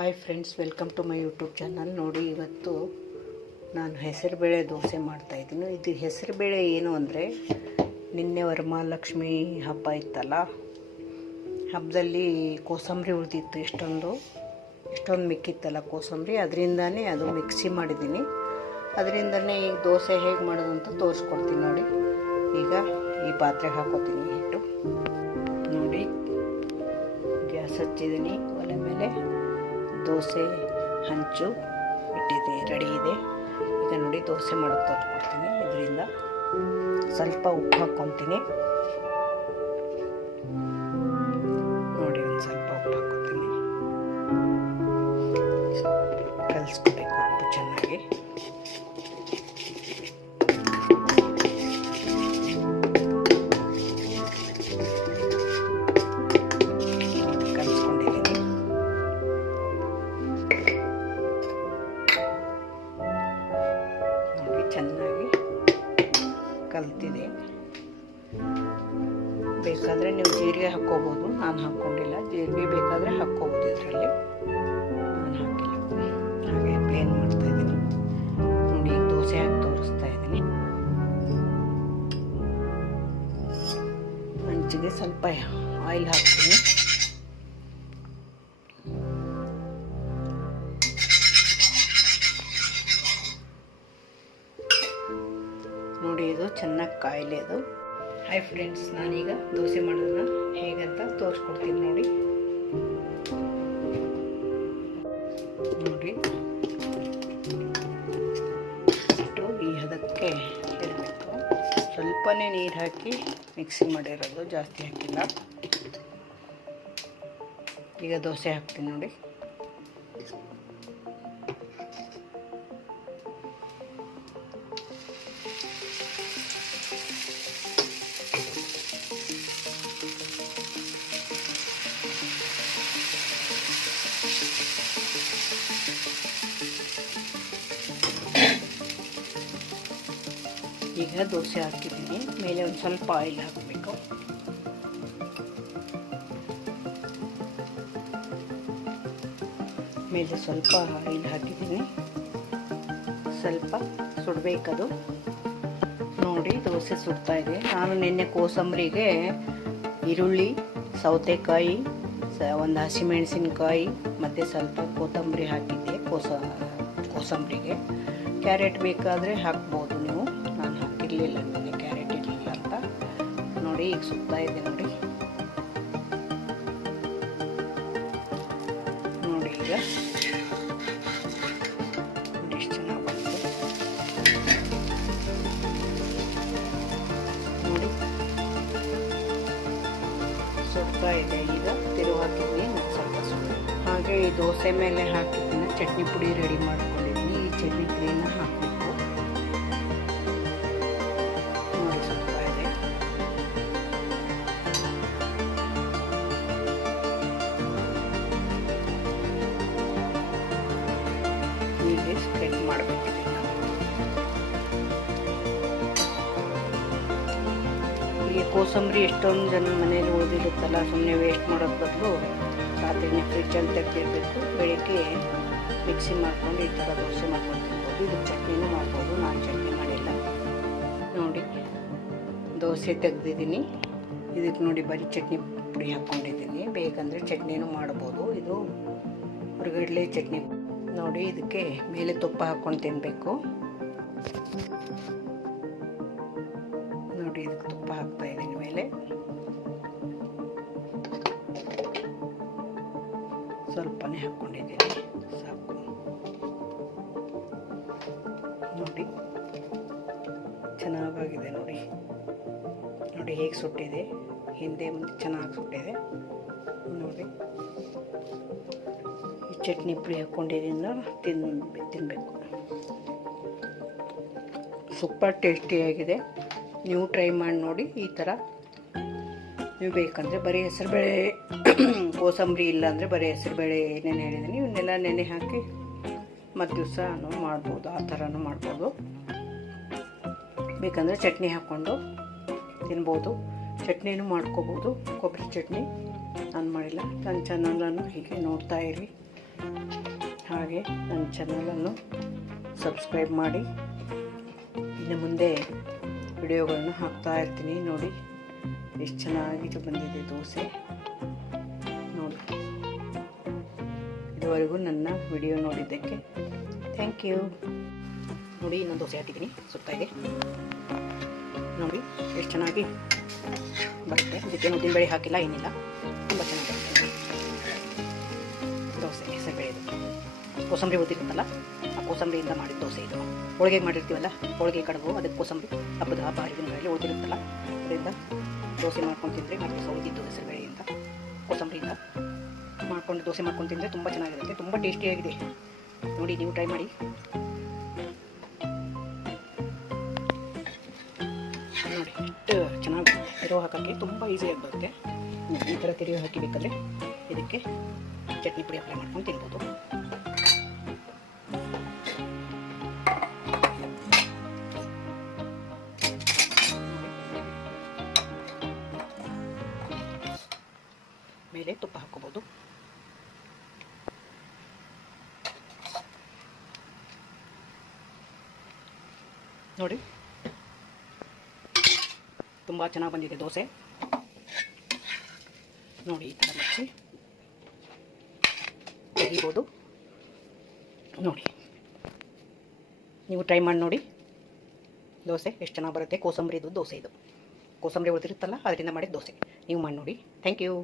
Hi friends, welcome to my YouTube channel. ನೋಡಿ, ಇವತ್ತು ನಾನು ಹೆಸರುಬೇಳೆ ದೋಸೆ ಮಾಡ್ತಾಯಿದ್ದೀನಿ. ಇದು ಹೆಸರುಬೇಳೆ ಏನು ಅಂದರೆ, ನಿನ್ನೆ ವರಮಹಾಲಕ್ಷ್ಮಿ ಹಬ್ಬ ಇತ್ತಲ್ಲ, ಹಬ್ಬದಲ್ಲಿ ಕೋಸಂಬರಿ ಉಳಿದಿತ್ತು. ಎಷ್ಟೊಂದು ಮಿಕ್ಕಿತ್ತಲ್ಲ ಕೋಸಂಬರಿ, ಅದರಿಂದನೇ ಅದು ಮಿಕ್ಸಿ ಮಾಡಿದ್ದೀನಿ. ಅದರಿಂದನೇ ಈಗ ದೋಸೆ ಹೇಗೆ ಮಾಡೋದು ಅಂತ ತೋರಿಸ್ಕೊಡ್ತೀನಿ. ನೋಡಿ, ಈಗ ಈ ಪಾತ್ರೆಗೆ ಹಾಕೋತೀನಿ ಹಿಟ್ಟು. ನೋಡಿ, ಗ್ಯಾಸ್ ಹಚ್ಚಿದ್ದೀನಿ. ಒಲೆ ಮೇಲೆ ದೋಸೆ ಹಂಚು ಇಟ್ಟಿದೆ, ರೆಡಿ ಇದೆ. ಈಗ ನೋಡಿ, ದೋಸೆ ಮಾಡೋದು ತೋರಿಸ್ಕೊಡ್ತೀನಿ. ಇದರಿಂದ ಸ್ವಲ್ಪ ಉಪ್ಪು ಹಾಕ್ಕೊತೀನಿ. ನೋಡಿ, ಒಂದು ಸ್ವಲ್ಪ ಉಪ್ಪು ಹಾಕ್ಕೊತೀನಿ. ಕಲಿಸ್ಕೊಬೇಕು ಉಪ್ಪು ಚೆನ್ನಾಗಿ. ಚೆನ್ನಾಗಿ ಕಲ್ತಿದೆ. ಬೇಕಾದರೆ ನೀವು ಜೀರಿಗೆ ಹಾಕ್ಕೋಬೋದು, ನಾನು ಹಾಕ್ಕೊಂಡಿಲ್ಲ. ಜೀರಿಗೆ ಬೇಕಾದರೆ ಹಾಕ್ಕೋಬೋದು, ಇದರಲ್ಲಿ ನಾನು ಹಾಕಿಲ್ಲ. ಹಾಗೆ ಪ್ಲೇನ್ ಮಾಡ್ತಾ ಇದ್ದೀನಿ. ನೋಡಿ, ದೋಸೆ ಹಾಕಿ ತೋರಿಸ್ತಾ ಇದ್ದೀನಿ. ಹಂಚಿಗೆ ಸ್ವಲ್ಪ ಆಯಿಲ್ ಹಾಕ್ತೀನಿ. ನೋಡಿ, ಇದು ಚೆನ್ನಾಗಿ ಕಾಯಿಲೆ ಅದು. ಹಾಯ್ ಫ್ರೆಂಡ್ಸ್, ನಾನೀಗ ದೋಸೆ ಮಾಡೋದನ್ನ ಹೇಗಂತ ತೋರಿಸ್ಕೊಡ್ತೀನಿ. ನೋಡಿ, ಇಟ್ಟು ಈ ಹದಕ್ಕೆ ಇಡಬೇಕು. ಸ್ವಲ್ಪನೇ ನೀರು ಹಾಕಿ ಮಿಕ್ಸಿ ಮಾಡಿರೋದು, ಜಾಸ್ತಿ ಹಾಕಿಲ್ಲ. ಈಗ ದೋಸೆ ಹಾಕ್ತೀನಿ. ನೋಡಿ, ಈಗ ದೋಸೆ ಹಾಕಿದ್ದೀನಿ. ಮೇಲೆ ಒಂದು ಸ್ವಲ್ಪ ಆಯಿಲ್ ಹಾಕಬೇಕು. ಮೇಲೆ ಸ್ವಲ್ಪ ಆಯಿಲ್ ಹಾಕಿದ್ದೀನಿ. ಸ್ವಲ್ಪ ಸುಡಬೇಕದು. ನೋಡಿ, ದೋಸೆ ಸುಡ್ತಾ ಇದೆ. ನಾನು ನಿನ್ನೆ ಕೋಸಂಬರಿಗೆ ಈರುಳ್ಳಿ, ಸೌತೆಕಾಯಿ, ಒಂದು ಹಸಿಮೆಣಸಿನ್ಕಾಯಿ ಮತ್ತು ಸ್ವಲ್ಪ ಕೊತ್ತಂಬರಿ ಹಾಕಿದ್ದೆ. ಕೋಸಂಬರಿಗೆ ಕ್ಯಾರೆಟ್ ಬೇಕಾದರೆ ಹಾಕ್ಬೋದು ನೀವು. ನಾನು ಹಾಕಿರಲಿಲ್ಲ, ನಿನ್ನೆ ಕ್ಯಾರೆಟ್ ಇರಲಿಲ್ಲ ಅಂತ. ನೋಡಿ, ಈಗ ಸುತ್ತಾ ಇದೆ. ನೋಡಿ, ಈಗ ನೋಡಿ ಎಷ್ಟು ಚೆನ್ನಾಗಿ ಬಂತು. ನೋಡಿ, ಸುಡ್ತಾ ಇದೆ. ಈಗ ತಿರುವು ಹಾಕಿದ್ವಿ, ಸ್ವಲ್ಪ ಸುಟ್ಟು. ಹಾಗೆ ಈ ದೋಸೆ ಮೇಲೆ ಹಾಕಿದ್ದೀನಿ ಚಟ್ನಿ ಪುಡಿ ರೆಡಿ ಮಾಡ್ಕೊಂಡಿದ್ದೀನಿ. ಈ ಚಟ್ನಿ ಪುಡಿನ ಹಾಕಬೇಕು. ನೋಡಿ, ಸುಡ್ತಾ ಇದೆ. ಹೀಗೆ ಸ್ಪ್ರೆಡ್ ಮಾಡಬೇಕಿದೆ. ಈ ಕೋಸಂಬರಿ ಎಷ್ಟೊಂದು ಜನ ಮನೇಲಿ ಉಳಿದಿರುತ್ತಲ್ಲ, ಸುಮ್ಮನೆ ವೇಸ್ಟ್ ಮಾಡೋದು ಬದಲು ರಾತ್ರಿನೇ ಫ್ರಿಜ್ಜಲ್ಲಿ ತೆಗೆದಿರಬೇಕು. ಬೆಳಿಗ್ಗೆ ಮಿಕ್ಸಿ ಮಾಡ್ಕೊಂಡು ಈ ಥರ ದೋಸೆ ಮಾಡ್ಕೊಂಡು ತಿನ್ಬೋದು. ಇದು ಚಟ್ನಿನೂ ಮಾಡ್ಬೋದು. ನಾನು ಚಟ್ನಿ ಮಾಡಿಲ್ಲ. ನೋಡಿ, ದೋಸೆ ತೆಗೆದಿದ್ದೀನಿ. ಇದಕ್ಕೆ ನೋಡಿ, ಬರೀ ಚಟ್ನಿ ಪುಡಿ ಹಾಕ್ಕೊಂಡಿದ್ದೀನಿ. ಬೇಕಂದರೆ ಚಟ್ನಿನೂ ಮಾಡ್ಬೋದು. ಇದು ಹುರ್ಗಡ್ಲೆ ಚಟ್ನಿ. ನೋಡಿ, ಇದಕ್ಕೆ ಮೇಲೆ ತುಪ್ಪ ಹಾಕ್ಕೊಂಡು ತಿನ್ನಬೇಕು. ನೋಡಿ, ಇದಕ್ಕೆ ತುಪ್ಪ ಹಾಕ್ತಾ ಇದ್ದೀನಿ ಮೇಲೆ. ಸ್ವಲ್ಪನೇ ಹಾಕ್ಕೊಂಡಿದ್ದೀನಿ, ಸಾಕು. ನೋಡಿ, ಚೆನ್ನಾಗಾಗಿದೆ. ನೋಡಿ ನೋಡಿ ಹೇಗೆ ಸುಟ್ಟಿದೆ, ಹಿಂದೆ ಮುಂದೆ ಚೆನ್ನಾಗಿ ಸುಟ್ಟಿದೆ. ನೋಡಿ, ಈ ಚಟ್ನಿ ಪುಡಿ ಹಾಕ್ಕೊಂಡಿದ್ದರಿಂದ ತಿನ್ನಬೇಕು. ಸೂಪರ್ ಟೇಸ್ಟಿಯಾಗಿದೆ. ನೀವು ಟ್ರೈ ಮಾಡಿ ನೋಡಿ. ಈ ಥರ ನೀವು ಬೇಕಂದರೆ ಬರೀ ಹೆಸರುಬೇಳೆ, ಕೋಸಂಬರಿ ಇಲ್ಲ ಅಂದರೆ ಬರೀ ಹೆಸರುಬೇಳೆ ಏನೇನು ಹೇಳಿದ್ದೀನಿ ಇವನ್ನೆಲ್ಲ ನೆನೆ ಹಾಕಿ ಮತ್ತು ದಿವಸ ಮಾಡ್ಬೋದು. ಆ ಥರನೂ ಮಾಡ್ಬೋದು. ಬೇಕಂದರೆ ಚಟ್ನಿ ಹಾಕ್ಕೊಂಡು ತಿನ್ಬೋದು. ಚಟ್ನಿನೂ ಮಾಡ್ಕೋಬೋದು, ಕೊಬ್ಬರಿ ಚಟ್ನಿ. ನಾನು ಮಾಡಿಲ್ಲ. ನನ್ನ ಚಾನಲನ್ನು ಹೀಗೆ ನೋಡ್ತಾ ಇರಿ. ಹಾಗೆ ನನ್ನ ಚಾನಲನ್ನು ಸಬ್ಸ್ಕ್ರೈಬ್ ಮಾಡಿ. ಇನ್ನು ಮುಂದೆ ವಿಡಿಯೋಗಳನ್ನು ಹಾಕ್ತಾ ಇರ್ತೀನಿ. ನೋಡಿ ಎಷ್ಟು ಚೆನ್ನಾಗಿ ಬಂದಿದೆ ದೋಸೆ ನೋಡಿ. ಇದುವರೆಗೂ ನನ್ನ ವಿಡಿಯೋ ನೋಡಿದ್ದಕ್ಕೆ ಥ್ಯಾಂಕ್ ಯು. ನೋಡಿ ಇನ್ನೊಂದು ದೋಸೆ ಹಾಕಿದ್ದೀನಿ, ಸುತ್ತಾ ಇದೆ ನೋಡಿ ಎಷ್ಟು ಚೆನ್ನಾಗಿ ಬರುತ್ತೆ. ಅದಕ್ಕೆ ಉದ್ದಿನಬೇಳೆ ಹಾಕಿಲ್ಲ, ಏನಿಲ್ಲ, ತುಂಬ ಚೆನ್ನಾಗಿ ಬರುತ್ತೆ ದೋಸೆ. ಹೆಸರುಬೇಳೆದು ಕೋಸಂಬರಿ ಉದ್ದಿರುತ್ತಲ್ಲ, ಆ ಕೋಸಂಬರಿಯಿಂದ ಮಾಡಿದ ದೋಸೆ ಇದು. ಹೋಳಿಗೆಗೆ ಮಾಡಿರ್ತೀವಲ್ಲ, ಹೋಳಿಗೆ ಕಡುಬು, ಅದಕ್ಕೆ ಕೋಸಂಬರಿ ಹಬ್ಬದ ಹರಿದಿನಗಳಲ್ಲಿ ಉಳಿದಿರುತ್ತಲ್ಲ, ಅದರಿಂದ ದೋಸೆ ಮಾಡ್ಕೊಂಡು ತಿಂದರೆ ಮತ್ತು ಸೌದಿದ್ದು ಹೆಸರುಬೇಳೆಯಿಂದ ಕೋಸಂಬರಿಯಿಂದ ಮಾಡ್ಕೊಂಡು ದೋಸೆ ಮಾಡ್ಕೊಂಡು ತಿಂದರೆ ತುಂಬ ಚೆನ್ನಾಗಿರುತ್ತೆ, ತುಂಬ ಟೇಸ್ಟಿಯಾಗಿದೆ. ನೋಡಿ ನೀವು ಟ್ರೈ ಮಾಡಿ. ನೋಡಿ ಎಷ್ಟು ಚೆನ್ನಾಗಿ ತಿರುವು ಹಾಕೋಕ್ಕೆ ತುಂಬ ಈಸಿಯಾಗಿ ಬರುತ್ತೆ. ಈ ಥರ ತಿರುವು ಹಾಕಿಬೇಕಾದ್ರೆ ಇದಕ್ಕೆ ಚಟ್ನಿ ಪುಡಿ ಅಪ್ಲೈ ಮಾಡ್ಕೊಂಡು ತಿನ್ಬೋದು. ಮೇಲೆ ತುಪ್ಪ ಹಾಕ್ಕೋಬೋದು. ನೋಡಿ ತುಂಬ ಚೆನ್ನಾಗಿ ಬಂದಿದೆ ದೋಸೆ. ನೋಡಿ ಈ ಥರ ಮುಚ್ಚಿ ತೆಗಿಬೋದು. ನೋಡಿ ನೀವು ಟ್ರೈ ಮಾಡಿ ನೋಡಿ. ದೋಸೆ ಎಷ್ಟು ಚೆನ್ನಾಗಿ ಬರುತ್ತೆ. ಕೋಸಂಬರಿದು ದೋಸೆ ಇದು. ಕೋಸಂಬರಿ ಉಳಿದಿರುತ್ತಲ್ಲ ಅದರಿಂದ ಮಾಡಿದ ದೋಸೆ ನೀವು ಮಾಡಿ ನೋಡಿ. Thank you.